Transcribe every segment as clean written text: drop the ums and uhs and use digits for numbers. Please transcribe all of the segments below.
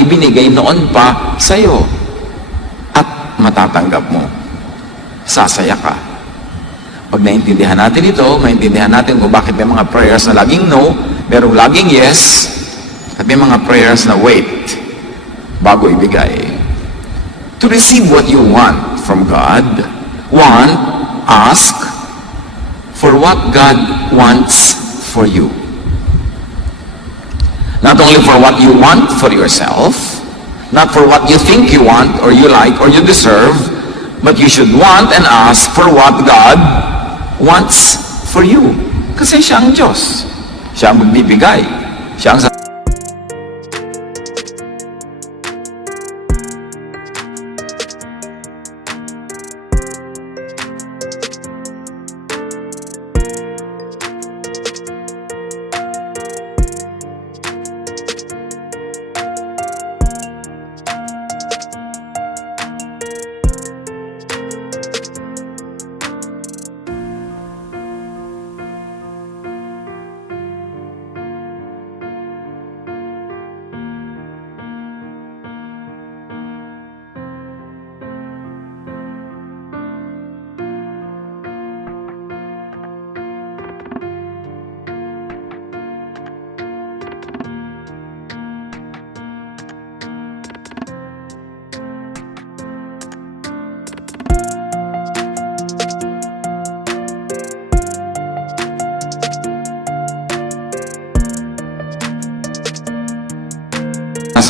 ibinigay noon pa sa'yo. At matatanggap mo. Sasaya ka. Pag naintindihan natin ito, maintindihan natin kung bakit may mga prayers na laging no, merong laging yes, at may mga prayers na wait, bago ibigay. To receive what you want from God, ask for what God wants for you. Not only for what you want for yourself, not for what you think you want, or you like, or you deserve, but you should want and ask for what God wants for you. Kasi siya ang Diyos. Siya ang magbibigay. Siya ang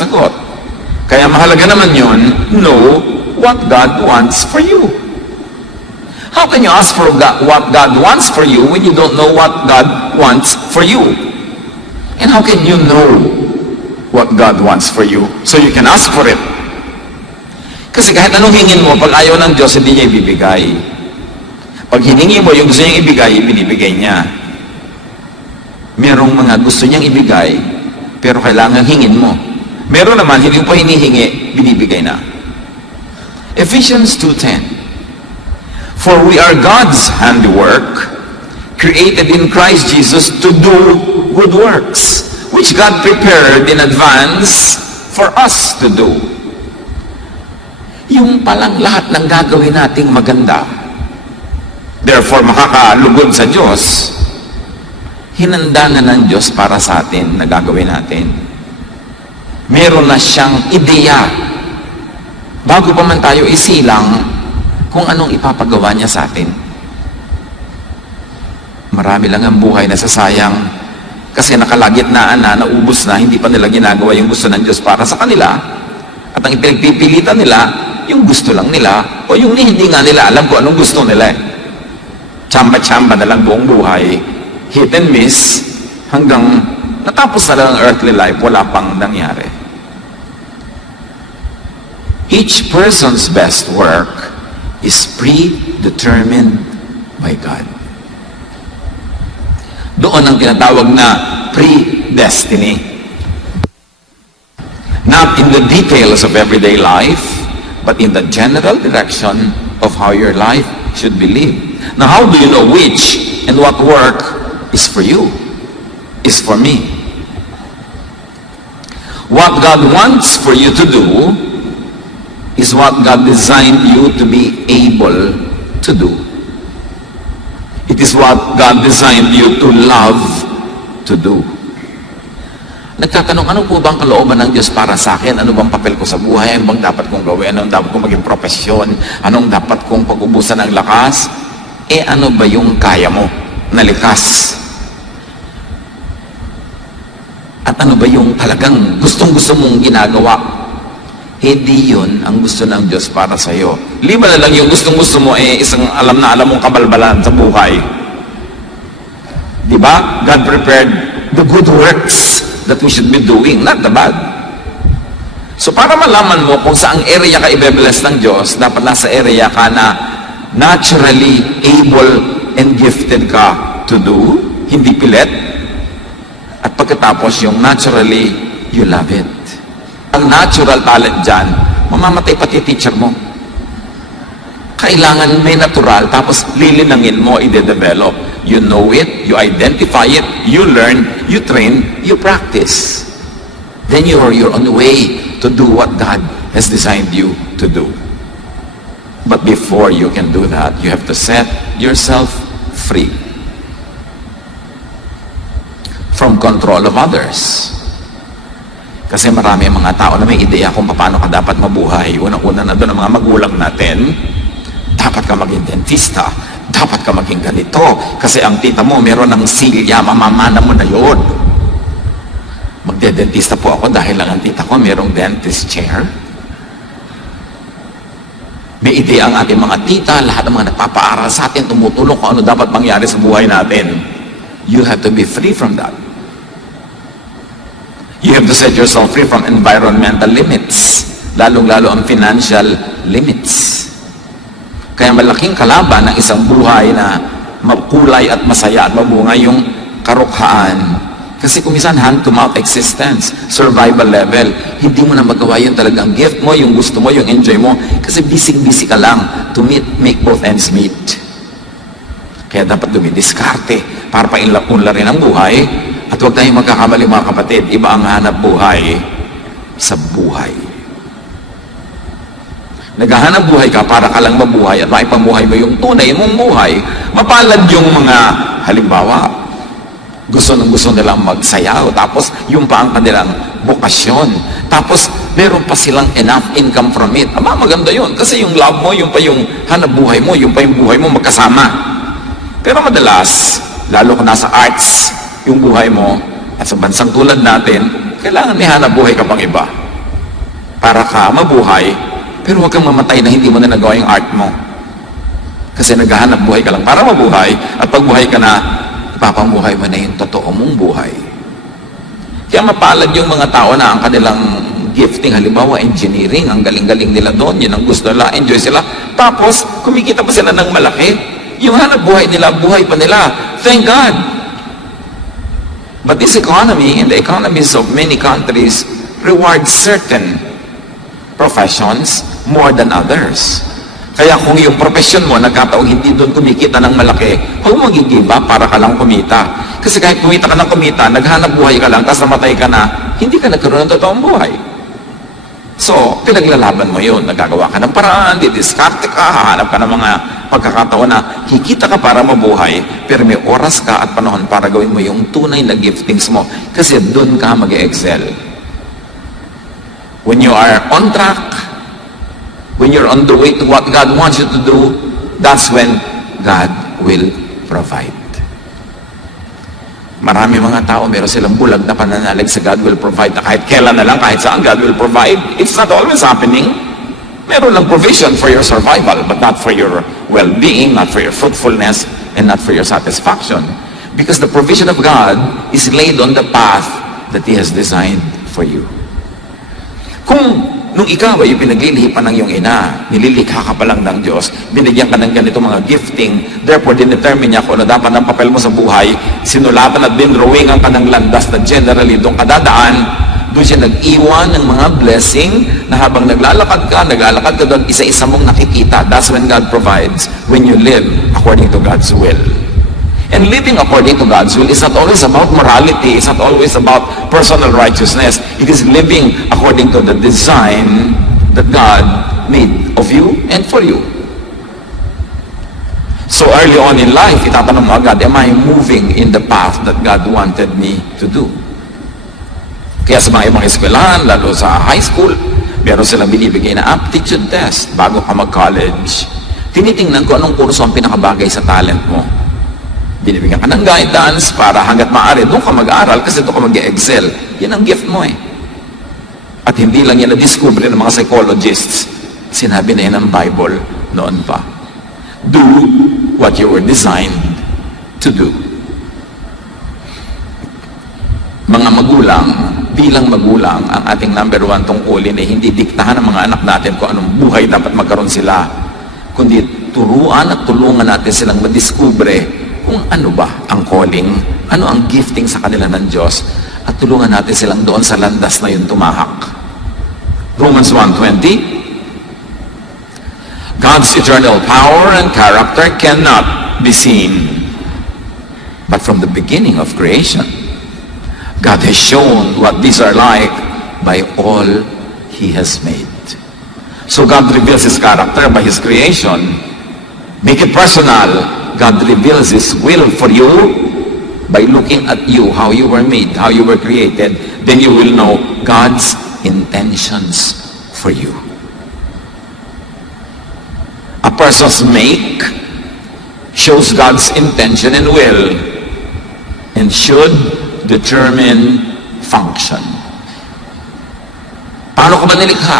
sagot. Kaya mahalaga naman yun, know what God wants for you. How can you ask for what God wants for you when you don't know what God wants for you? And how can you know what God wants for you so you can ask for it? Kasi kahit anong hingin mo, pag ayaw ng Diyos, hindi niya ibibigay. Pag hiningi mo yung gusto niyang ibigay, ibinibigay niya. Merong mga gusto niyang ibigay, pero kailangan hingin mo. Meron naman, hindi mo pa hinihingi, binibigay na. Ephesians 2:10. For we are God's handiwork, created in Christ Jesus to do good works, which God prepared in advance for us to do. Yung palang lahat ng gagawin nating maganda, therefore makakalugod sa Diyos, hinanda na ng Diyos para sa atin na gagawin natin. Meron na siyang ideya bago pa man tayo isilang kung anong ipapagawa niya sa atin. Marami lang ang buhay na sasayang kasi nakalagitnaan na, naubos na, hindi pa nila ginagawa yung gusto ng Diyos para sa kanila, at ang ipinagpipilitan nila yung gusto lang nila o yung hindi nga nila alam kung anong gusto nila. Tsamba-tsamba na lang buong buhay, hit and miss, hanggang natapos na lang ang earthly life, wala pang nangyari. Each person's best work is predetermined by God. Doon ang tinatawag na predestiny. Not in the details of everyday life, but in the general direction of how your life should be lived. Now, how do you know which and what work is for you, is for me? What God wants for you to do is what God designed you to be able to do. It is what God designed you to love to do. Nagtatanong, ano po bang kalooban ng Diyos para sa akin? Ano bang papel ko sa buhay? Ano bang dapat kong gawin? Anong dapat kong maging profesyon? Anong dapat kong pag-ubusan ng lakas? Ano ba yung kaya mo na likas? At ano ba yung talagang gustong-gusto mong ginagawa? Hindi yun ang gusto ng Diyos para sa iyo. Lima na lang yung gustong-gusto mo isang alam na alam mong kabalbalan sa buhay. Diba? God prepared the good works that we should be doing, not the bad. So para malaman mo kung saang area ka i-bless ng Diyos, dapat nasa area ka na naturally able and gifted ka to do, hindi pilit. At pagkatapos yung naturally, you love it. Ang natural talent dyan, mamamatay pati teacher mo. Kailangan may natural, tapos lilinangin mo, i-develop. You know it, you identify it, you learn, you train, you practice. Then you're on the way to do what God has designed you to do. But before you can do that, you have to set yourself free from control of others. Kasi marami ang mga tao na may ideya kung paano ka dapat mabuhay. Unang-una na doon ang mga magulang natin, dapat ka maging dentista, dapat ka maging ganito, kasi ang tita mo meron ng silya, mamamana mo na yun. Magde-dentista po ako dahil lang ang tita ko merong dentist chair. May ideya ang ating mga tita, lahat ng mga nagpapaaral sa atin, tumutulong kung ano dapat mangyari sa buhay natin. You have to be free from that. You have to set yourself free from environmental limits, lalong-lalo ang financial limits. Kaya malaking kalaban ng isang buhay na makulay at masaya at mabungay yung karukhaan. Kasi kung minsan hand-to-mouth existence, survival level, hindi mo na magawa yung talagang gift mo, yung gusto mo, yung enjoy mo, kasi busy-busy ka lang to make both ends meet. Kaya dapat dumidiskarte para painlapun-la rin ang buhay, at huwag tayong magkakamali mga kapatid, iba ang hanap buhay sa buhay. Naghahanap buhay ka para ka lang mabuhay at maipamuhay mo yung tunay mong buhay, mapalad yung mga halimbawa, gusto nilang magsayaw, tapos yung pa ang kanilang bokasyon, tapos meron pa silang enough income from it. Aba, maganda yun, kasi yung love mo, yung pa yung hanap buhay mo, yung pa yung buhay mo magkasama. Pero madalas, lalo kung nasa arts yung buhay mo, at sa bansang tulad natin, kailangan may hanap buhay ka pang iba para ka mabuhay, pero huwag kang mamatay na hindi mo na nagawa yung art mo, kasi naghahanap buhay ka lang para mabuhay, at pag buhay ka na, papamuhay mo na yung totoo mong buhay. Kaya mapalad yung mga tao na ang kanilang gifting, halimbawa engineering, ang galing-galing nila doon, yun ang gusto nila, enjoy sila, tapos kumikita pa sila ng malaki, yung hanap buhay nila, buhay pa nila, thank God. But this economy, and the economies of many countries, reward certain professions more than others. Kaya kung yung profession mo, nagkataong hindi doon kumikita ng malaki, huwag mo mag-give up para ka lang kumita. Kasi kahit kumita ka ng kumita, naghanap buhay ka lang, tapos namatay ka na, hindi ka nagkaroon ng totoong buhay. So, pinaglalaban mo yun. Nagagawa ka ng paraan, didiskarte ka, hahanap ka ng mga pagkakataon na hikita ka para mabuhay, pero may oras ka at panahon para gawin mo yung tunay na giftings mo. Kasi doon ka mag-excel. When you are on track, when you're on the way to what God wants you to do, that's when God will provide. Marami mga tao, meron silang bulag na pananalig sa God will provide, na kahit kailan na lang, kahit saan God will provide. It's not always happening. Meron lang provision for your survival, but not for your well-being, not for your fruitfulness, and not for your satisfaction. Because the provision of God is laid on the path that He has designed for you. Kung nung ikaw ay pinaglilihipan ng iyong ina, nililikha ka pa lang ng Diyos, binigyan ka ng ganito mga gifting, therefore dinetermine niya kung ano dapat ng papel mo sa buhay, sinulatan at dinrawingan ka ng landas na generally doon ka dadaan, doon siya nag-iwan ng mga blessing na habang naglalakad ka doon, isa-isa mong nakikita. That's when God provides, when you live according to God's will. And living according to God's will is not always about morality. It's not always about personal righteousness. It is living according to the design that God made of you and for you. So early on in life, itatanong mo agad, am I moving in the path that God wanted me to do? Kaya sa mga ibang eskwelahan, lalo sa high school, meron silang binibigay na aptitude test bago ka mag-college. Tinitingnan ko anong kurso ang pinakabagay sa talent mo. Binibigyan ka ng guidance para hanggat maaari, doon ka mag-aaral kasi doon ka mag-excel. Yan ang gift mo eh. At hindi lang yan na-discover ng mga psychologists. Sinabi na yan ng Bible noon pa. Do what you were designed to do. Mga magulang, bilang magulang, ang ating number one tungkulin ay hindi diktahan ng mga anak natin kung anong buhay dapat magkaroon sila, kundi turuan at tulungan natin silang madiskubre kung ano ba ang calling, ano ang gifting sa kanila ng Diyos, at tulungan natin silang doon sa landas na yun tumahak. Romans 1:20, God's eternal power and character cannot be seen, but from the beginning of creation, God has shown what these are like by all He has made. So God reveals His character by His creation. Make it personal. God reveals His will for you by looking at you, how you were made, how you were created. Then you will know God's intentions for you. A person's make shows God's intention and will and should determine function. Paano ka ba nilikha?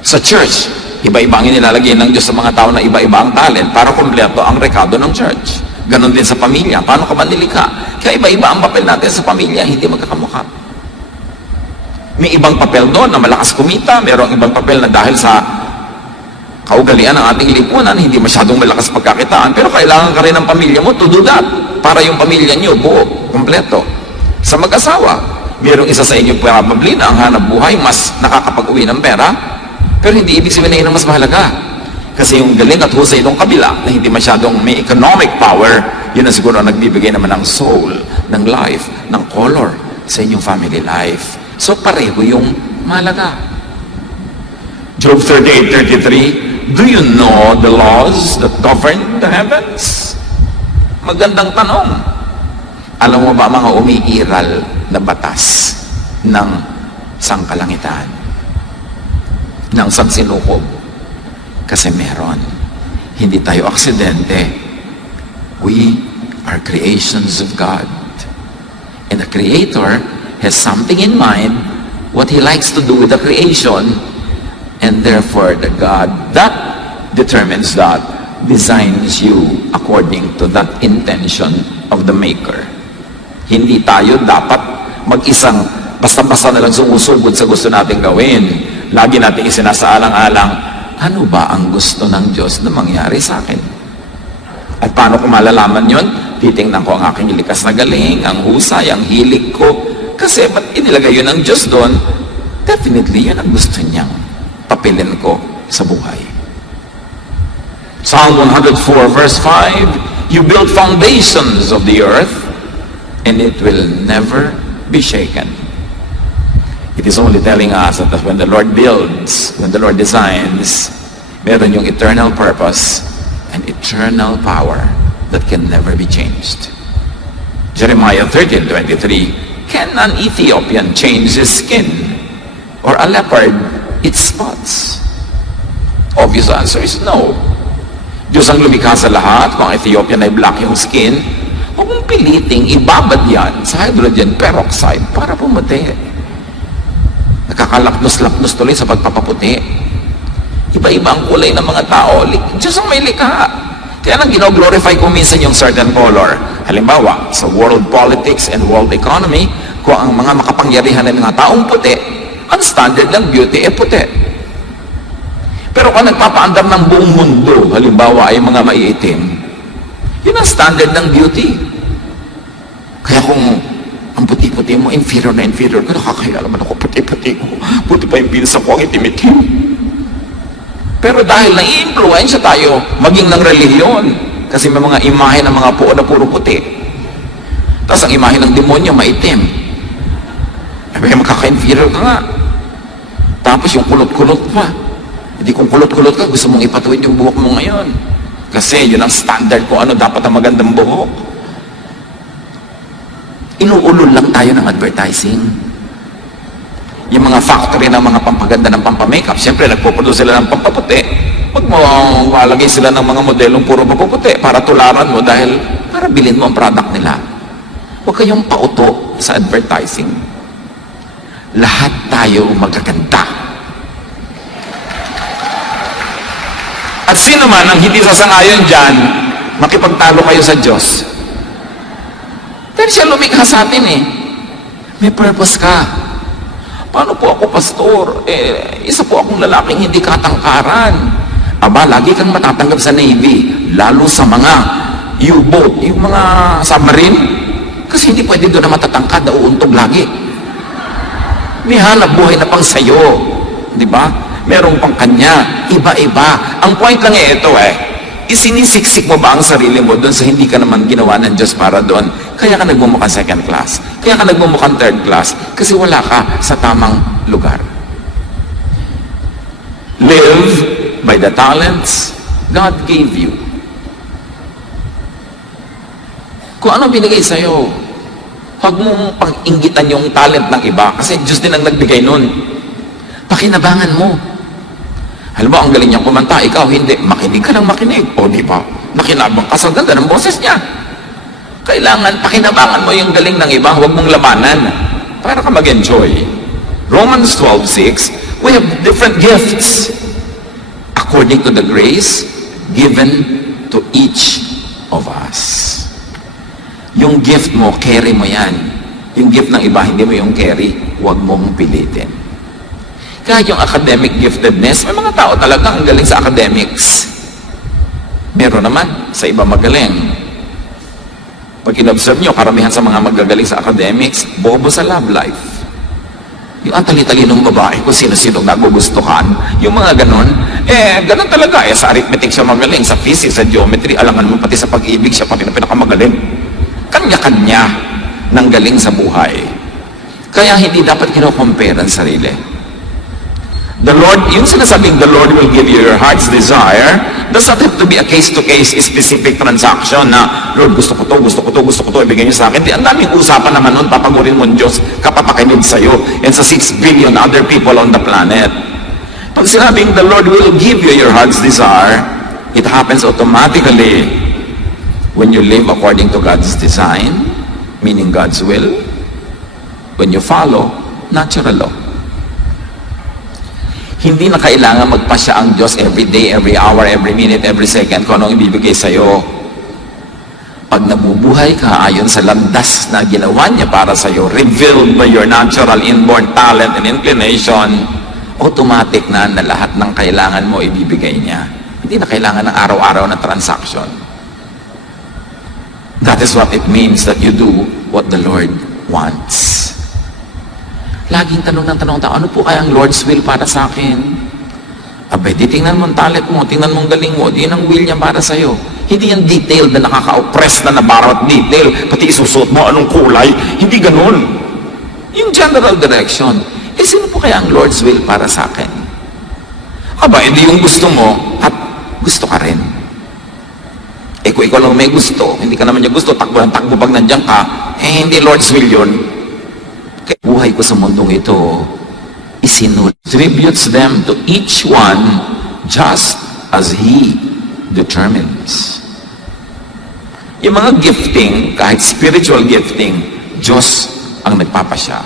Sa church, iba-iba ang inilalagay ng Diyos sa mga tao na iba-iba ang talent para kumpleto ang rekado ng church. Ganon din sa pamilya. Paano ka ba nilikha? Kaya iba-iba ang papel natin sa pamilya, hindi magkakamukha. May ibang papel doon na malakas kumita, mayroong ibang papel na dahil sa kaugalian ng ating lipunan, hindi masyadong malakas pagkakitaan, pero kailangan ka rin ng pamilya mo to do that, para yung pamilya nyo buo, kumpleto. Sa mag-asawa, mayroong isa sa inyo probably na ang hanap buhay mas nakakapag-uwi ng pera, pero hindi ibig sabihin na mas mahalaga. Kasi yung galing at husay itong kabila na hindi masyadong may economic power, yun na siguro nagbibigay naman ng soul, ng life, ng color sa inyong family life. So pareho yung mahalaga. Job 38:33, do you know the laws that govern the heavens? Magandang tanong. Alam mo ba mga umiiral na batas ng sangkalangitan, ng sansinukob? Kasi meron. Hindi tayo aksidente. We are creations of God. And the Creator has something in mind, what He likes to do with the creation, and therefore the God that determines that designs you according to that intention of the Maker. Hindi tayo dapat mag-isang basta-basta na lang sumusugod sa gusto nating gawin. Lagi nating isinasaalang-alang, ano ba ang gusto ng Diyos na mangyari sa akin? At paano ko malalaman yun? Titingnan ko ang aking likas na galing, ang husay, ang hilig ko. Kasi ba't inilagay yun ng Diyos doon? Definitely, yun ang gusto niyang papilin ko sa buhay. Psalm 104 verse 5, you build foundations of the earth, and it will never be shaken. It is only telling us that when the Lord builds, when the Lord designs, meron yung eternal purpose and eternal power that can never be changed. Jeremiah 13:23, can an Ethiopian change his skin? Or a leopard its spots? Obvious answer is no. Diyos ang lumikha sa lahat. Kung ang Ethiopian ay black yung skin, huwag mong piliting ibabad yan sa hydrogen peroxide para pumuti. Nakakalapnos-lapnos tuloy sa pagpapaputi. Iba-iba ang kulay ng mga tao. Diyos ang may likha. Kaya nang gino-glorify ko minsan yung certain color. Halimbawa, sa world politics and world economy, kung ang mga makapangyarihan ng mga taong puti, ang standard ng beauty ay puti. Pero kung nagpapaandar ng buong mundo, halimbawa ay mga maiitim, yun ang standard ng beauty. Kaya kung ang puti-puti mo, inferior na inferior ko, nakakaya naman ako, puti-puti ko. Buti pa yung pinsa ko ang itim-itim. Pero dahil nai-influensya tayo, maging ng relihiyon, kasi may mga imahe ng mga puo na puro puti. Tapos ang imahe ng demonyo, maitim. Ay, makaka-inferior ka nga. Tapos yung kulot-kulot pa. Hindi kung kulot-kulot ka, gusto mong ipatuwid yung buhok mo ngayon. Kasi yun ang standard ko, ano dapat ang magandang buhok. Inuulol lang tayo ng advertising. Yung mga factory ng mga pampaganda ng pampamakeup, siyempre nagpo-produce sila ng pampaputi. Huwag mo malagay sila ng mga modelong puro pampaputi para tularan mo dahil para bilhin mo ang product nila. Huwag kayong pauto sa advertising. Lahat tayo magaganda. At sino man ang hindi sasangayon dyan, makipagtalo kayo sa Diyos. Dahil siya lumikha sa atin eh. May purpose ka. Paano po ako, pastor? Isa po akong lalaking hindi katangkaran. Aba, lagi kang matatanggap sa Navy, lalo sa mga U-boat, yung mga submarine. Kasi hindi pwede doon na matatangkad na uuntog lagi. May hanap buhay na pang sayo. Di ba? Merong pang kanya. Iba-iba. Ang point lang ito isinisiksik mo ba ang sarili mo doon sa hindi ka naman ginawa ng Diyos para doon? Kaya ka nagmumukhang second class. Kaya ka nagmumukhang third class. Kasi wala ka sa tamang lugar. the talents God gave you. Kung ano binigay sa'yo, huwag mong pag-inggitan yung talent ng iba kasi Diyos din ang nagbigay nun. Pakinabangan mo. Alam mo, ang galing niyang kumanta, ikaw hindi. Makinig ka ng makinig. O, di ba? Nakinabang ka sa ganda ng boses niya. Kailangan, pakinabangan mo yung galing ng iba, huwag mong labanan para ka mag-enjoy. Romans 12:6, we have different gifts according to the grace given to each of us. Yung gift mo, carry mo yan. Yung gift ng iba, hindi mo yung carry, huwag mong pilitin. Kahit yung academic giftedness, may mga tao talaga ang galing sa academics. Meron naman sa iba magaling. Pag in-observe nyo, karamihan sa mga magagaling sa academics, bobo sa love life. Yung ang tali-talinong babae, kung sino-sino nagugustuhan, yung mga ganon, ganon talaga. Sa arithmetic siya magaling, sa physics, sa geometry, alangan mo pati sa pag-ibig, siya pati na pinakamagaling. Kanya-kanya ng galing sa buhay. Kaya hindi dapat kino-compare ang sarili. The Lord, yung sinasabing the Lord will give you your heart's desire, does not have to be a case-to-case specific transaction na, Lord, gusto ko to, ibigay niyo sa akin. Ang daming usapan naman nun, papagurin mo ang Diyos, kapapakinig sa'yo, and sa 6 billion other people on the planet. Pag sinabing the Lord will give you your heart's desire, it happens automatically when you live according to God's design, meaning God's will, when you follow natural law. Hindi na kailangan magpasya ang Diyos every day, every hour, every minute, every second kung anong ibibigay sa'yo. Pag nabubuhay ka ayon sa landas na ginawa niya para sa'yo, revealed by your natural inborn talent and inclination, automatic na lahat ng kailangan mo ibibigay niya. Hindi na kailangan ng araw-araw na transaction. That is what it means that you do what the Lord wants. Laging tanong ng tanong tao, ano po kaya ang Lord's will para sa akin? Abay, di tingnan mo ang talent mo, tingnan mo ang galing mo, di ang will niya para sa'yo. Hindi yung detailed na nakaka-oppress na nabarawat detail, pati isusuot mo, anong kulay, hindi ganun. Yung general direction, sino po kaya ang Lord's will para sa akin? Aba, hindi yung gusto mo, at gusto ka rin. Kung ikaw lang may gusto, hindi ka naman niya gusto, takbo pag nandiyan ka, hindi Lord's will yun. Kaya buhay ko sa mundong ito, distributes them to each one just as He determines. Yung mga gifting, kahit spiritual gifting, Diyos ang nagpapasya.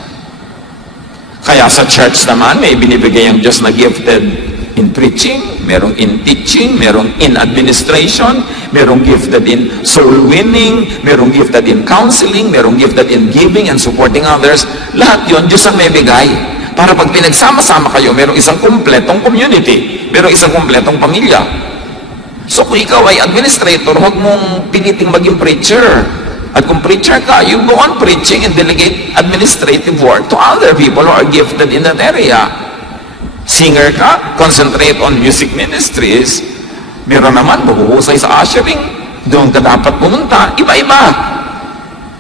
Kaya sa church naman, may binibigay ang Diyos na gifted in preaching, merong in teaching, merong in administration, merong gifted in soul winning, merong gifted in counseling, merong gifted in giving and supporting others. Lahat yun, Diyos ang may bigay. Para pag pinagsama-sama kayo, merong isang kumpletong community, merong isang kumpletong pamilya. So kung ikaw ay administrator, huwag mong piniting maging preacher. At kung preacher ka, you go on preaching and delegate administrative work to other people who are gifted in that area. Singer ka, concentrate on music ministries. Meron naman, mabuhusay sa ushering. Doon ka dapat pumunta. Iba-iba.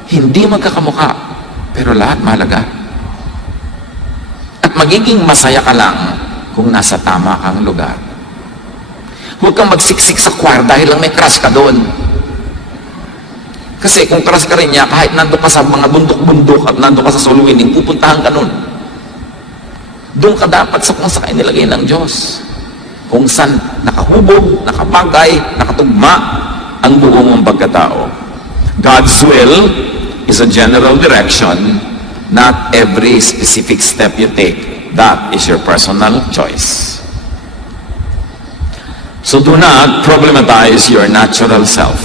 Hindi magkakamuka. Pero lahat mahalaga. At magiging masaya ka lang kung nasa tama kang lugar. Huwag kang magsiksik sa choir dahil lang may crush ka doon. Kasi kung crush ka rin niya, kahit nandun ka sa mga bundok-bundok at nandun ka sa soul winning, pupuntahan ka nun. Doon ka dapat sa kung saan nilagay ng Diyos. Kung saan nakahubog, nakabagay, nakatugma ang buo mong pagkatao. God's will is a general direction, not every specific step you take. That is your personal choice. So do not problematize your natural self.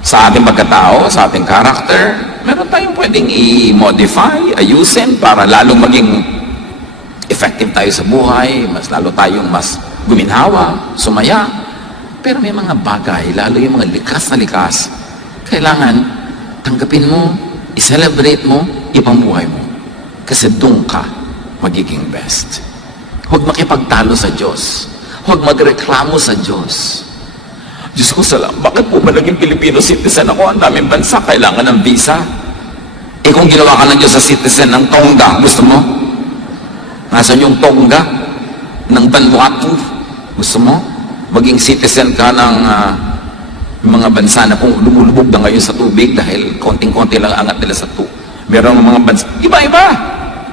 Sa ating pagkatao, sa ating character, meron tayong pwedeng i-modify, ayusin para lalong maging effective tayo sa buhay, mas lalo tayong mas guminhawa, sumaya. Pero may mga bagay, lalo yung mga likas na likas, kailangan tanggapin mo, i-celebrate mo, ipambuhay mo. Kasi doon ka magiging best. Huwag makipagtalo sa Diyos. Huwag magreklamo sa Diyos. Diyos ko, bakit po ba naging Filipino citizen ako? Ang daming bansa, kailangan ng visa. Kung ginawa ka ng Diyos sa citizen ng Tonga, gusto mo? Nasaan yung Tonga ng Vanuatu? Gusto mo maging citizen ka ng mga bansa na kung lumulubog na ngayon sa tubig dahil konting-konti lang angat nila sa tubig. Meron mga bansa, iba-iba.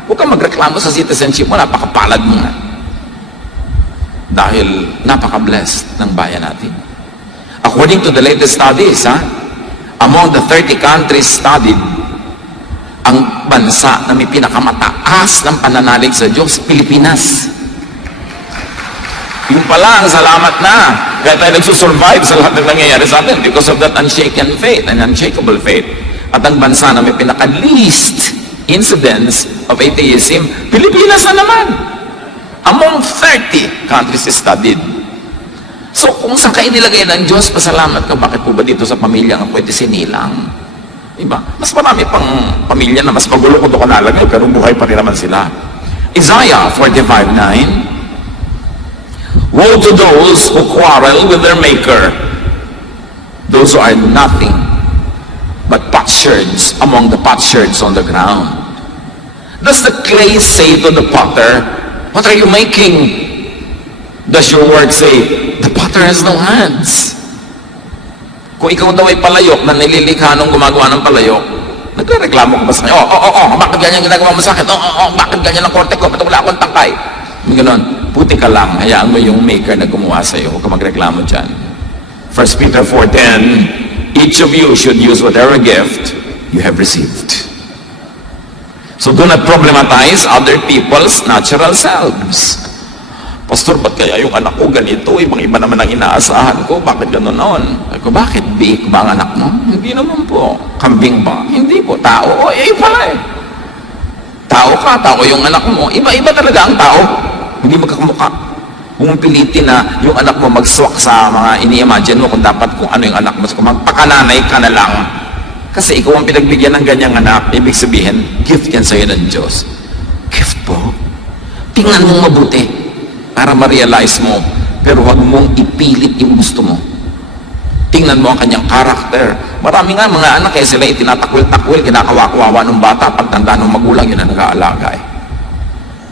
Huwag kang magreklamo sa citizenship mo, napakapalad mo nga. Dahil napaka-blessed ng bayan natin. According to the latest studies, among the 30 countries studied, ang bansa na may pinakamataas ng pananalig sa Diyos, Pilipinas. Yung pala, ang salamat na. Kaya tayo nagsusurvive sa lahat ng nangyayari sa atin because of that unshaken faith and unshakable faith. At ang bansa na may pinaka-least incidence of atheism, Pilipinas na naman. Among 30 countries studied. So kung saan kayo nilagay ng Diyos, pasalamat ka, bakit po ba dito sa pamilya nga pwede sinilang? Diba? Mas marami pang pamilya na mas magulo kung doon ka nalagay, pero buhay pa rin naman sila. Isaiah 45:9, woe to those who quarrel with their maker, those who are nothing but potsherds among the potsherds on the ground. Does the clay say to the potter, what are you making? Does your work say, the potter has no hands? Kung ikaw daw ay palayok na nililikha nung gumagawa ng palayok, nagreklamo ka ba sa kanya? Bakit ganyan ginagawa mo sa akin? Bakit ganyan ang korte ko? Ba't wala akong tangkay? Ganon, puti ka lang, hayaan mo yung maker na gumawa sa'yo. Huwag ka magreklamo dyan. 1 Peter 4:10, each of you should use whatever gift you have received. So do not problematize other people's natural selves. Pastor, ba't kaya yung anak ko ganito? Ibang-iba naman ang inaasahan ko. Bakit gano'n noon? Ako, bakit big ba ang anak mo? Hindi naman po. Kambing ba? Hindi po. Tao? Iba eh. Tao ka, tao yung anak mo. Iba-iba talaga ang tao. Hindi magkakamukha. Kung pilitin na yung anak mo magswak sa mga ini-imagine mo kung dapat kung ano yung anak mo. Kung magpakananay ka na lang. Kasi ikaw ang pinagbigyan ng ganyang anak, ibig sabihin, gift yan sa'yo ng Diyos. Gift po. Tingnan mong mabuti para ma-realize mo, pero huwag mong ipilit yung gusto mo. Tingnan mo ang kanyang karakter. Marami nga mga anak kaya sila itinatakwil-takwil, kinakawakuwawa ng bata, pagtanda ng magulang, yun ang nag-aalaga eh.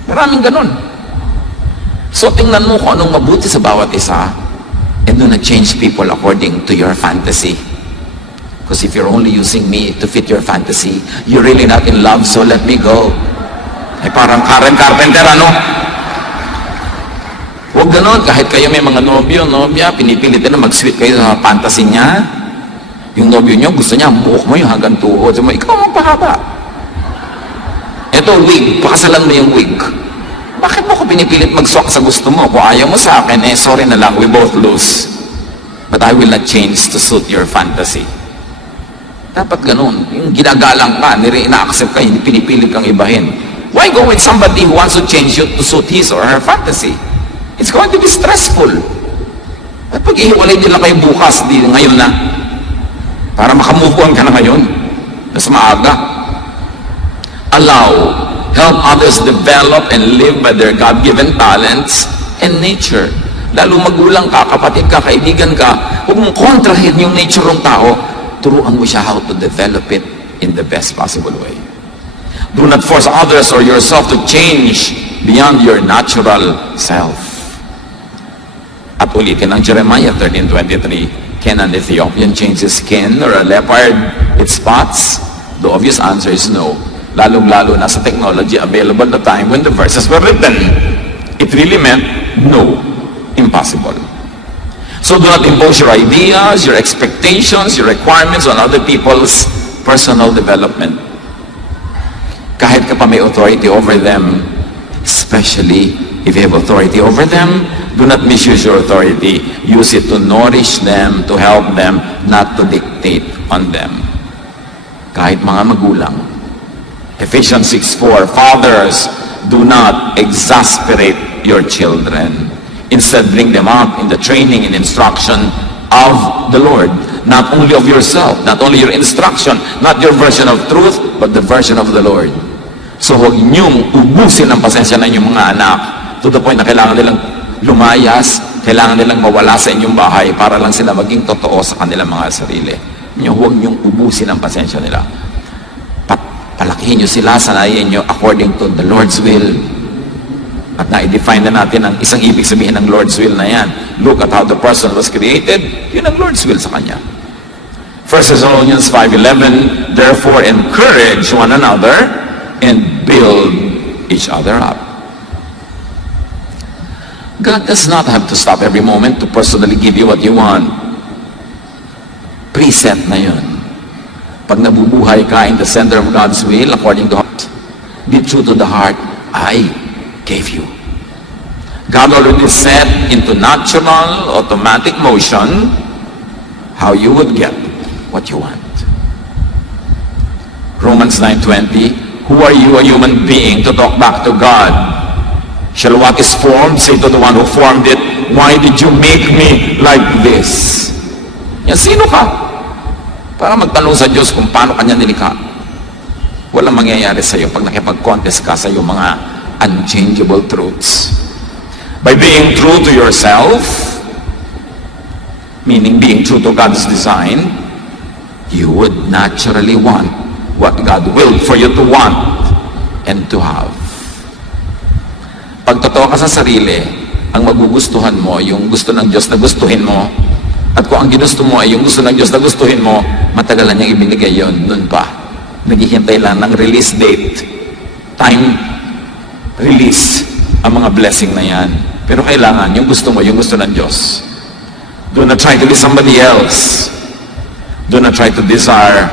Maraming ganun. So tingnan mo kung anong mabuti sa bawat isa, and do not change people according to your fantasy. Because if you're only using me to fit your fantasy, you're really not in love, so let me go. Eh parang Karen Carpenter, ano? Huwag ganon, kahit kayo may mga nobyo, nobya, pinipilit na mag-sweet kayo sa fantasy niya. Yung nobyo niyo, gusto niya, buhok mo yung hanggang tuhod. So, ikaw ang pahaba. Ito, wig. Pakasalan mo yung wig. Bakit mo ko pinipilit mag-swak sa gusto mo? Kung ayaw mo sa akin, sorry na lang, we both lose. But I will not change to suit your fantasy. Dapat ganon. Yung ginagalang ka, ina-accept ka, hindi pinipilit kang ibahin. Why go with somebody who wants to change you to suit his or her fantasy? It's going to be stressful. At pag ihiwalay nila kayo bukas, di ngayon na, para makamove on ka na ngayon, mas maaga. Allow, help others develop and live by their God-given talents and nature. Lalo magulang ka, kapatid ka, kaibigan ka, huwag mong kontrahin yung nature ng tao, turuan mo siya how to develop it in the best possible way. Do not force others or yourself to change beyond your natural self. At ulitin ang Jeremiah 13:23, can an Ethiopian change his skin or a leopard its spots? The obvious answer is no. Lalong-lalo na sa technology available at the time when the verses were written. It really meant no. Impossible. So do not impose your ideas, your expectations, your requirements on other people's personal development. Kahit ka pa may authority over them, especially if you have authority over them, do not misuse your authority. Use it to nourish them, to help them, not to dictate on them. Kahit mga magulang. Ephesians 6:4, fathers, do not exasperate your children. Instead, bring them up in the training and instruction of the Lord. Not only of yourself, not only your instruction, not your version of truth, but the version of the Lord. So huwag niyong ubusin ang pasensya ng inyong mga anak to the point na kailangan nilang lumayas, kailangan nilang mawala sa inyong bahay para lang sila maging totoo sa kanilang mga sarili. Huwag niyong ubusin ang pasensya nila. Palakihin niyo sila, sanayin niyo according to the Lord's will. At na-define na natin ang isang ibig sabihin ng Lord's will na yan. Look at how the person was created. Yun ang Lord's will sa kanya. 1 Thessalonians 5:11, therefore encourage one another and build each other up. God does not have to stop every moment to personally give you what you want. Preset na yun. Pag nabubuhay ka in the center of God's will, according to heart, be true to the heart, I gave you. God already set into natural, automatic motion how you would get what you want. Romans 9:20, who are you, a human being, to talk back to God? Shall what is formed say to the one who formed it, why did you make me like this? Yan, sino ka? Para magtanong sa Diyos kung paano kanya nilikha. Walang mangyayari sa iyo pag nakipag-contest ka sa iyong mga unchangeable truths. By being true to yourself, meaning being true to God's design, you would naturally want what God willed for you to want and to have. Pag totoo ka sa sarili, ang magugustuhan mo, yung gusto ng Diyos na gustuhin mo, at kung ang ginusto mo ay yung gusto ng Diyos na gustuhin mo, matagalan niyang ibinigay yon nun pa. Naghihintay lang ng release date. Time release ang mga blessing na yan. Pero kailangan, yung gusto mo, yung gusto ng Diyos. Do not try to be somebody else. Do not try to desire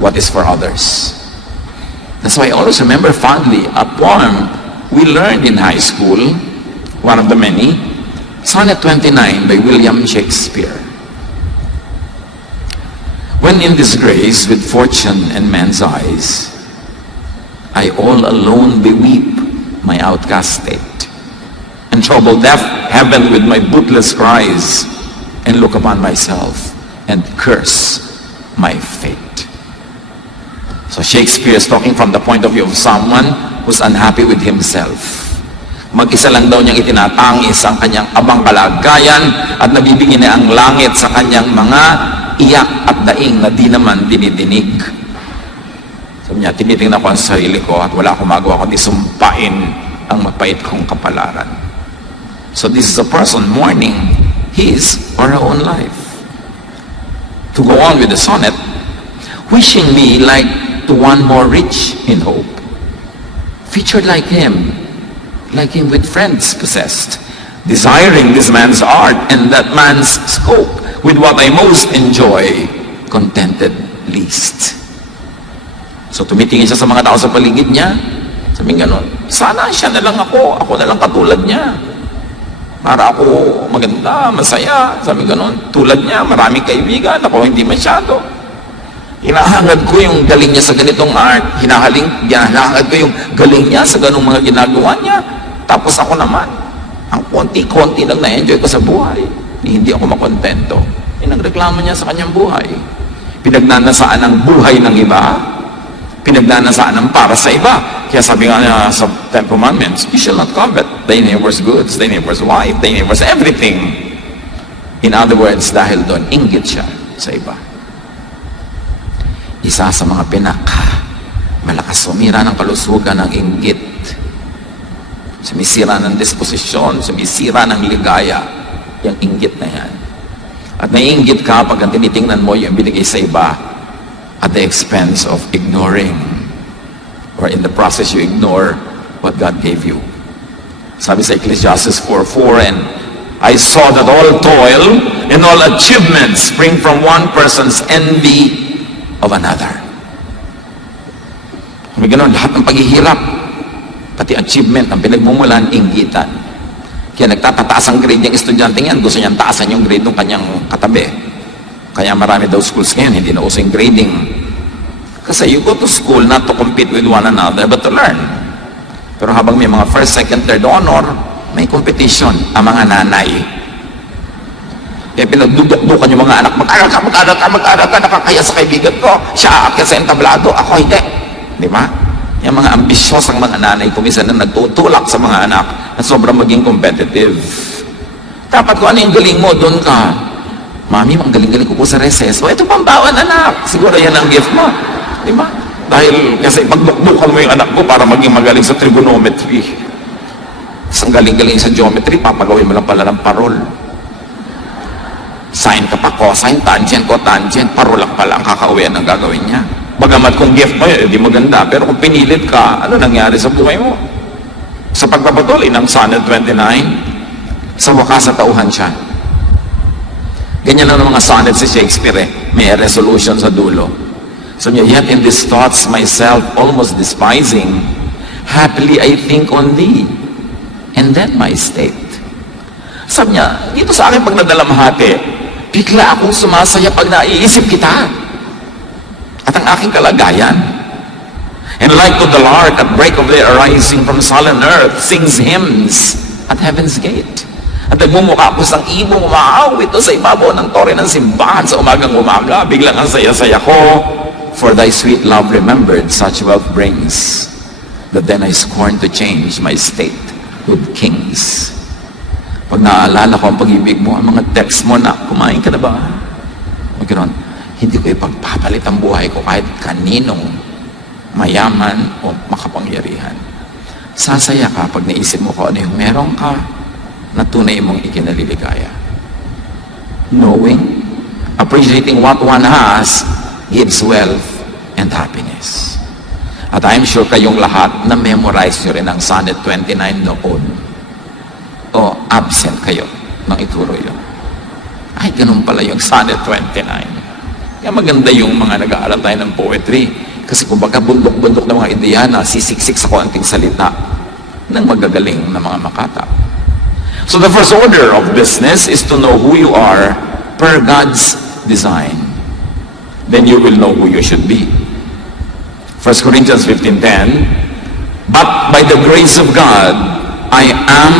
what is for others. That's why I always remember fondly a poem we learned in high school, one of the many, Sonnet 29 by William Shakespeare. When in disgrace with fortune and man's eyes, I all alone beweep my outcast state, and trouble deaf heaven with my bootless cries, and look upon myself and curse my fate. So Shakespeare is talking from the point of view of someone who's unhappy with himself. Mag-isa lang daw niyang itinatangis ang kanyang abang kalagayan at nabibigyan niya ang langit sa kanyang mga iyak at daing na di naman dinidinig. Sabi niya, tinitingnan ko ang sarili ko at wala akong magawa kundi sumpain ang mapait kong kapalaran. So this is a person mourning his or her own life. To go on with the sonnet, wishing me like to one more rich in hope, featured like him with friends possessed, desiring this man's art and that man's scope, with what I most enjoy, contented least. So tumitingin siya sa mga tao sa paligid niya, sabi gano'n, sana siya na lang ako na lang katulad niya. Para ako maganda, masaya, sabi gano'n, tulad niya, maraming kaibigan, ako hindi masyado. Hinahangad ko yung galing niya sa ganitong art, hinahangad ko yung galing niya sa ganong mga ginagawa niya. Tapos ako naman, ang konti-konti lang na-enjoy ko sa buhay. Hindi ako makontento. Nagreklamo niya sa kanyang buhay. Pinagnanasaan ang buhay ng iba, pinagnanasaan ang para sa iba. Kaya sabi nga niya sa Ten Commandments, you shall not covet thy neighbor's goods, thy neighbor's wife, thy neighbor's everything. In other words, dahil doon, inggit siya sa iba. Isa sa mga malakas sumira ng kalusugan ng inggit. Sumisira ng disposisyon, sumisira ng ligaya, yung inggit na yan. At naiinggit ka pag ang tinitingnan mo yung binigay sa iba at the expense of ignoring, or in the process you ignore what God gave you. Sabi sa Ecclesiastes 4:4, and I saw that all toil and all achievements spring from one person's envy of another. May ganun, lahat ng paghihirap, pati achievement, ang pinagmumulan, inggitan. Kaya nagtatataas ang grade ng estudyante yan, gusto niyang taasan yung grade ng kanyang katabi. Kaya marami daw schools ngayon, hindi na uso yung grading. Kasi you go to school not to compete with one another, but to learn. Pero habang may mga first, second, third honor, may competition ang mga nanay. Kaya pinagdudukan yung mga anak, mag-aral ka, nakakaya sa kaibigan ko, siya aakyat sa entablado, ako hindi. Di ba? Yung mga ambisyosang mga nanay, kumisan na nagtutulak sa mga anak na sobrang maging competitive. Dapat kung ano yung galing mo, doon ka. Mami, ang galing-galing ko po sa recess. O, ito pambawan, anak. Siguro yan ang gift mo. Di ba? Dahil kasi pagdukdukan mo yung anak ko para maging magaling sa trigonometry. ang galing-galing sa geometry, papagawin mo lang pala ng parol. Sine ka pa, cosine, tangent, cotangent, parol lang pala ang kakauwian ng gagawin niya. Bagamat kung gift mo yun, di maganda. Pero kung pinilit ka, ano nangyari sa buhay mo? Sa pagpapatuloy ng Sonnet 29, sa wakas na tauhan siya. Ganyan lang ang mga sonnet si Shakespeare eh. May resolution sa dulo. So yet in these thoughts myself almost despising, happily I think on thee, and then my state. Sabi niya, dito sa akin pag nadalamhati, bigla akong sumasaya pag naiisip kita. At ang aking kalagayan. And like to the lark at break of day arising from sullen earth, sings hymns at heaven's gate. At nagmumukha ko sang ibong umaawit sa ibabaw ng tore ng simbahan sa umagang umaga. Biglang ang saya-saya ko, for thy sweet love remembered such wealth brings, that then I scorn to change my state with kings. Pag naaalala ko ang pag-ibig mo, ang mga text mo na, kumain ka na ba? Magkaroon, hindi ko ipagpapalit ang buhay ko kahit kaninong mayaman o makapangyarihan. Sasaya ka pag naisip mo ko ano yung meron ka na tunay mong ikinaliligaya. Knowing, appreciating what one has, gives wealth and happiness. At I'm sure kayong lahat na memorize nyo rin ang Sonnet 29 noon. O absent kayo nang ituro yun. Ay, ganun pala yung Sonnet 29. Kaya maganda yung mga nag-aaral tayo ng poetry. Kasi kung baka bundok-bundok ng mga Indiana, sisiksik sa konting salita ng magagaling na mga makata. So the first order of business is to know who you are per God's design. Then you will know who you should be. 1 Corinthians 15:10, but by the grace of God, I am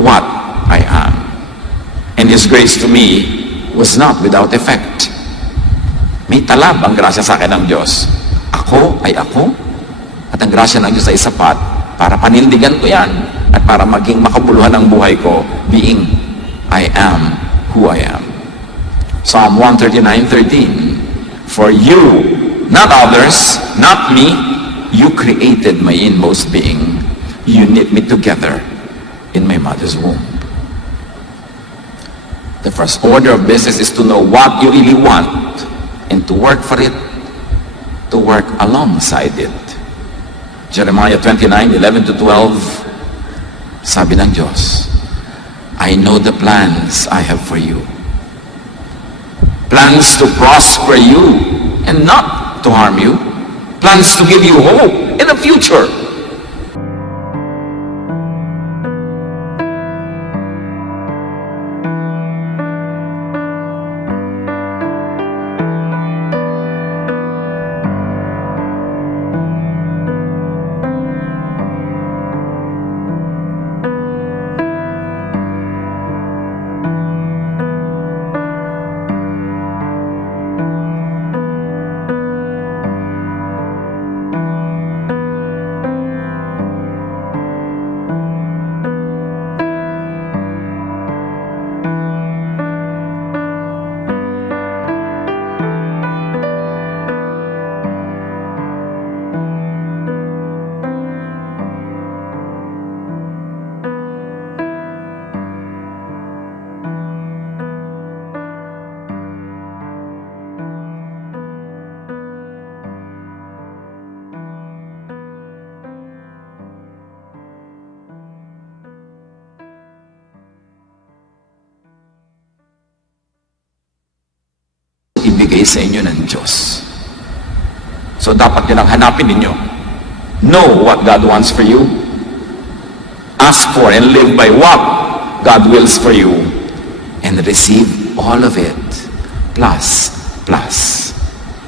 what I am. And His grace to me was not without effect. May talab ang grasya sa akin ng Diyos. Ako ay ako, at ang grasya ng Diyos ay sapat para panindigan ko yan at para maging makabuluhan ang buhay ko, being I am who I am. Psalm 139:13, for you, not others, not me, you created my inmost being. You knit me together in my mother's womb. The first order of business is to know what you really want and to work for it, to work alongside it. Jeremiah 29:11-12, sabi ng Diyos, I know the plans I have for you. Plans to prosper you and not to harm you. Plans to give you hope in the future. Ibigay sa inyo ng Diyos. So dapat yun ang hanapin ninyo. Know what God wants for you. Ask for and live by what God wills for you. And receive all of it. Plus, plus.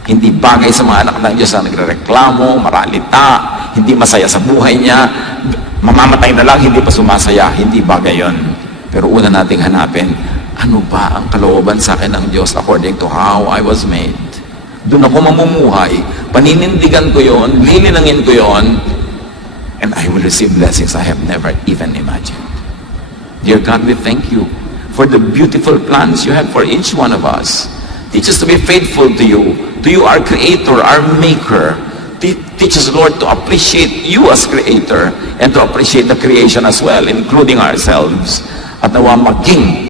Hindi bagay sa mga anak ng Diyos na nagrereklamo, maralita, hindi masaya sa buhay niya, mamamatay na lang, hindi pa sumasaya. Hindi bagay yun. Pero una nating hanapin, ano ba ang kalooban sa akin ng Diyos according to how I was made? Doon ako mamumuhay, paninindigan ko yon, lilinangin ko yon, and I will receive blessings I have never even imagined. Dear God, we thank you for the beautiful plans you have for each one of us. Teach us to be faithful to you our Creator, our Maker, Teach us, Lord, to appreciate you as Creator and to appreciate the creation as well, including ourselves. At nawa maging